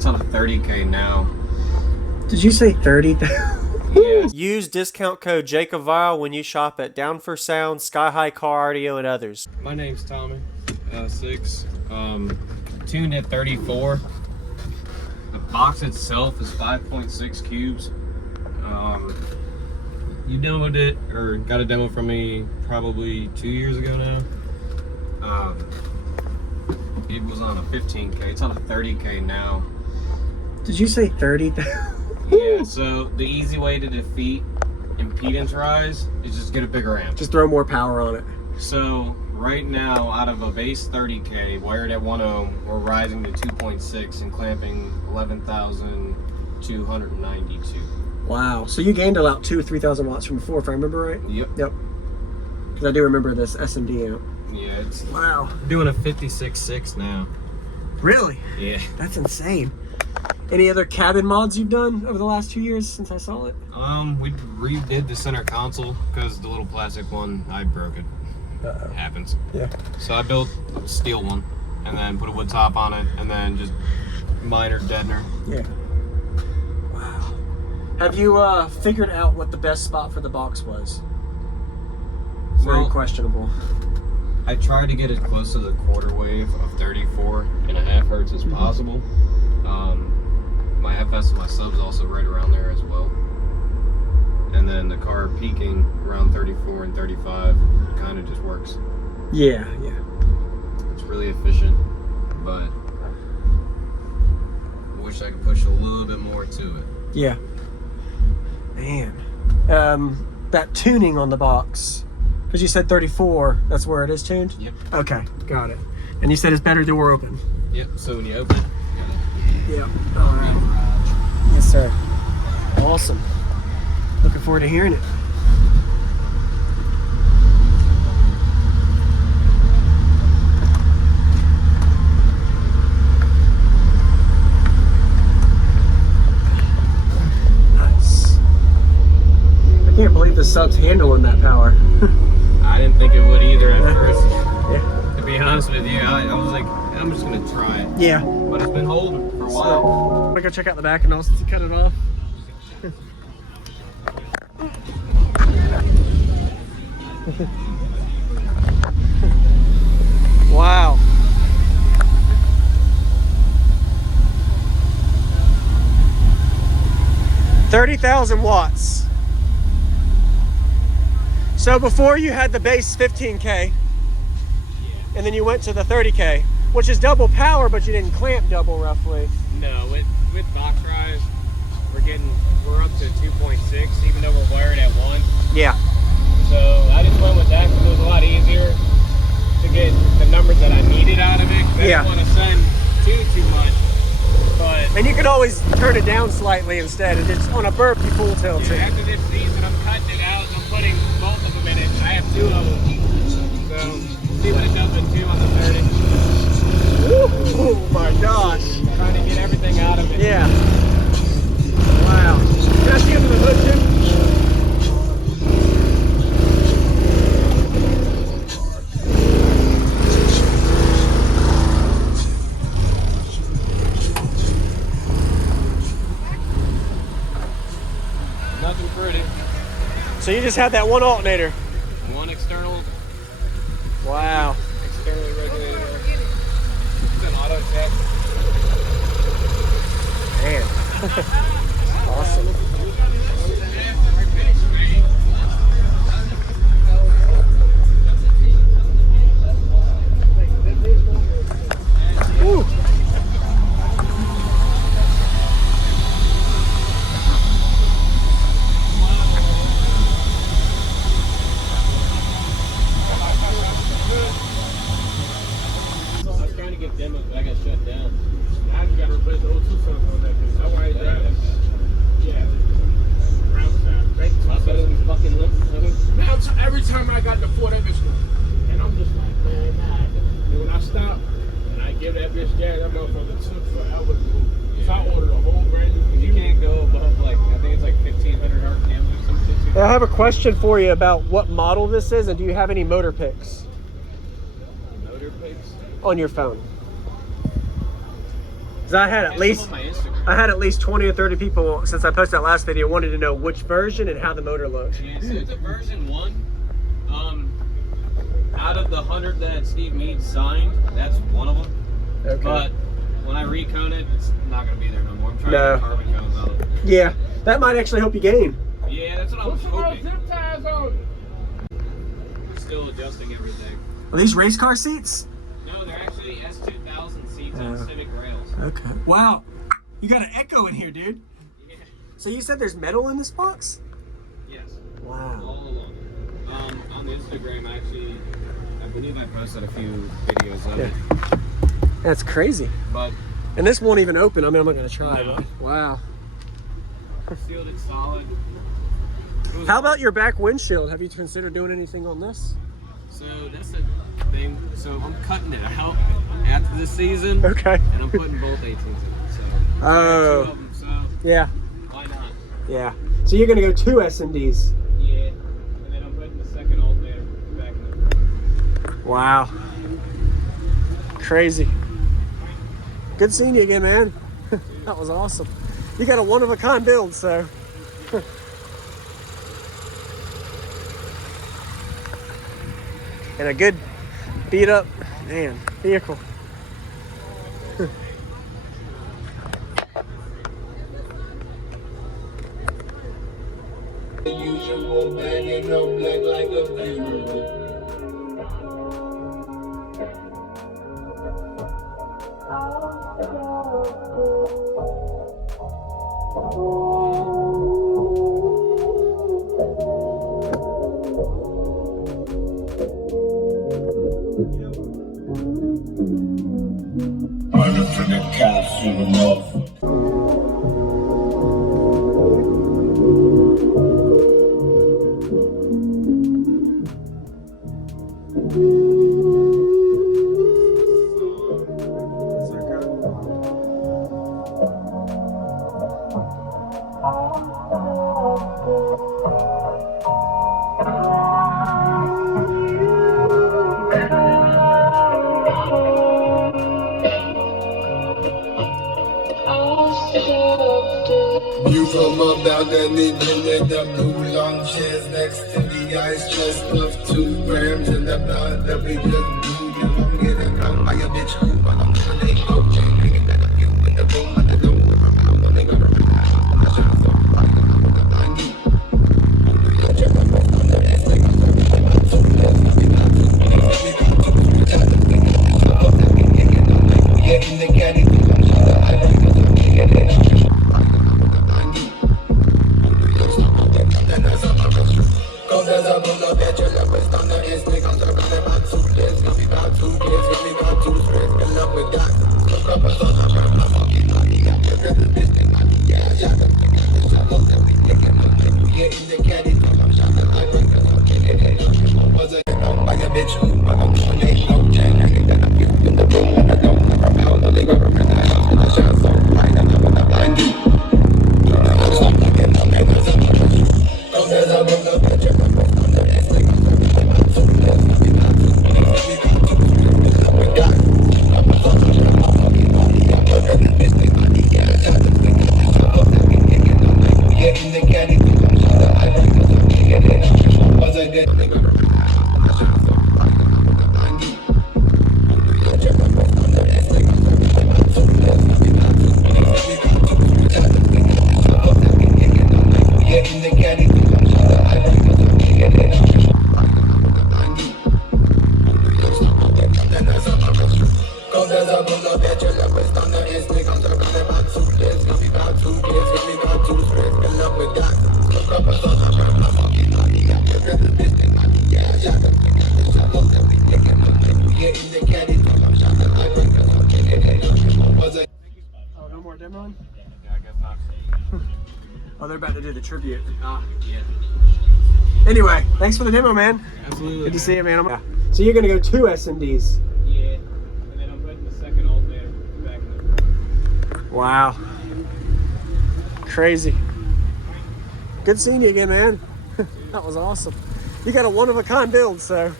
It's on a 30K now. Did you say 30? Yeah. Use discount code JacobViral when you shop at Down for Sound, SkyHigh Car Audio, and others. My name's Tommy. 6. Tuned at 34. The box itself is 5.6 cubes. You demoed it, or got a demo from me probably 2 years ago now. It was on a 15K. It's on a 30K now. Did you say 30? Yeah, so the easy way to defeat impedance rise is just get a bigger amp. Just throw more power on it. So right now, out of a base 30K wired at 1 ohm, we're rising to 2.6 and clamping 11,292. Wow. So you gained about 2,000 or 3,000 watts from before, if I remember right? Yep. Yep. Because I do remember this SMD amp. Yeah, it's Wow. doing a 56.6 now. Really? Yeah. That's insane. Any other cabin mods you've done over the last 2 years since I saw it? We redid the center console because the little plastic one, I broke it. Uh-oh. It happens. Yeah. So I built a steel one and then put a wood top on it and then just minor deadener. Yeah. Wow. Have you figured out what the best spot for the box was? It's very questionable. I tried to get as close to the quarter wave of 34.5 hertz as possible. My FS and my sub's also right around there as well. And then the car peaking around 34 and 35 kind of just works. Yeah, yeah. It's really efficient, but I wish I could push a little bit more to it. Yeah. Man. That tuning on the box, because you said 34, that's where it is tuned? Yep. Okay, got it. And you said it's better door open? Yep, so when you open it, yep. All right. Yes, sir. Awesome. Looking forward to hearing it. Nice. I can't believe the sub's handling that power. I didn't think it would either at first. Yeah. To be honest with you, I was like, I'm just gonna try it. Yeah. But it's been holding for a while. So, I'm gonna go check out the back and I'll cut it off. Wow. $30,000 watts. So before you had the base 15K, and then you went to the 30K, which is double power, but you didn't clamp double roughly. No, with box rise, we're up to 2.6, even though we're wired at 1. Yeah. So I just went with that because it was a lot easier to get the numbers that I needed out of it. I didn't want to send too much. But and you can always turn it down slightly instead, and just on a burp you full tilt it. After this season, I'm cutting it out. I'm putting both of them in it. I have 2 of them. So see what it does with 2 on the 30. Oh my gosh. Trying to get everything out of it. Yeah. Wow. Can I see under the hood too? Nothing pretty. So you just had that one alternator? One external. Wow. Externally regulated. It's an auto check. Man. Awesome. Woo. I was trying to get demos, but I got shut down. I just got to replace the O2 filter on that thing. That's why I drive it. Yeah. Round sound. Thank you. Better than fucking limp. Now, every time I got the Ford Everest, and I'm just like, man, nah. And when I stop and I give that bitch gas, that motherfucker took forever to move. So I ordered a whole brand new computer. You can't go above like, I think it's like 1,500 RPM or something. I have a question for you about what model this is, and do you have any motor pics Motor picks? on your phone? Cause I had at least On my Instagram. 20 or 30 people since I posted that last video wanted to know which version and how the motor looked. Yeah, so it's a version 1. Out of the 100 that Steve Meade signed, that's one of them. Okay. But when I recone it, it's not going to be there no more. I'm trying to get carbon cones out of it. Yeah, that might actually help you gain. Yeah, that's what I was Put some hoping. zip ties on. Still adjusting everything. Are these race car seats? No, they're actually S2000 seats on Civic rails. Okay. Wow, you got an echo in here, dude. Yeah. So you said there's metal in this box? Yes. Wow. All along. On the Instagram, I believe I posted a few videos of it. That's crazy. But And this won't even open. I mean, I'm not gonna try. No. But wow. sealed it solid. It was- How about your back windshield? Have you considered doing anything on this? So that's the thing. So I'm cutting it out after the season. Okay. And I'm putting both 18s in it. So Oh. I got 2 of them, so Yeah. why not? Yeah. So you're gonna go 2 SMDs. Yeah. And then I'm putting the second alternator back in the Wow. Crazy. Good seeing you again, man. That was awesome. You got a one-of-a-kind build, so. And a good beat-up, man, vehicle. The usual banging up black like a funeral. Running from the cops, you know. You from about that nigga with the blue long chairs next to the ice chest of 2 grams in the blood that we just do. You won't get it done by a bitch who but I'm gonna let go. Nigga better you in the room and the door. I'm gonna go around. I shot so bright, I'm gonna find you. I'm just a boss on the ass like I'm gonna be my 2 less. We got 2 less. We got 2 less. We get in the caddy. I'm just a high like I'm gonna get it. Cause as I pull up at your level, it's on the instinct. I'm talking about 2 kids, gonna be about 2 kids, gonna be about 2 spreads, fill up with dots. Look up us on the burn, my fucking money, I'm the better bitch than money. Yeah, I shot up the gun, it's all that we taking money. We get in the caddy, I'm shot the high break, cause I'm getting it. Was it known by a bitch who, but I'm doing it, no chain. I think that I'm you in the room, and I don't know about the legal in the house, and I shot so bright, and I'm gonna blind you. I'm stop looking up, and I'm cause as I pull up at your level, it's on the instinct. I'm talking about 2 less, we got 2 less, we got 2 spreads, fill up with dots. I'm a fucking girl, my fucking money, I'm the better bitch than money. Yeah, I shot the thing, it's all that we taking money. We get in the caddy, I'm shot the high break, cause I'm getting it. Was I dead? I shot so bright, I'm gonna blind you. At your level, it's on the instinct. I'm talking about 2 less, we got 2 less, we got 2 spreads, shot the thing, it's all that we taking money. We get in the caddy, I'm shot the high break, cause I'm getting it. Cause as I pull up at your level, it's on the instinct. I'm talking about 2 kids, gonna be about 2 kids, gonna be about 2 spreads, fill up with dots. Look up us on the burn, my fucking money, I'm the better bitch than money. Yeah, I shot the thing, it's all that we taking money. We get in the caddy, I'm shot the high break, cause I'm getting it. Was it? Oh, no more demoing? Yeah, I guess not. Oh, they're about to do the tribute. Yeah. Anyway, thanks for the demo, man. Absolutely. Good to see you, man. Yeah. So you're gonna go 2 SMDs. Yeah. And then I'm putting the second alternator back in the Wow. Crazy. Good seeing you again, man. That was awesome. You got a one-of-a-kind build, so.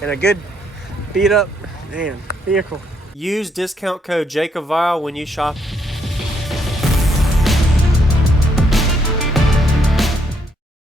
and a good beat up, man, vehicle. Use discount code JacobViral when you shop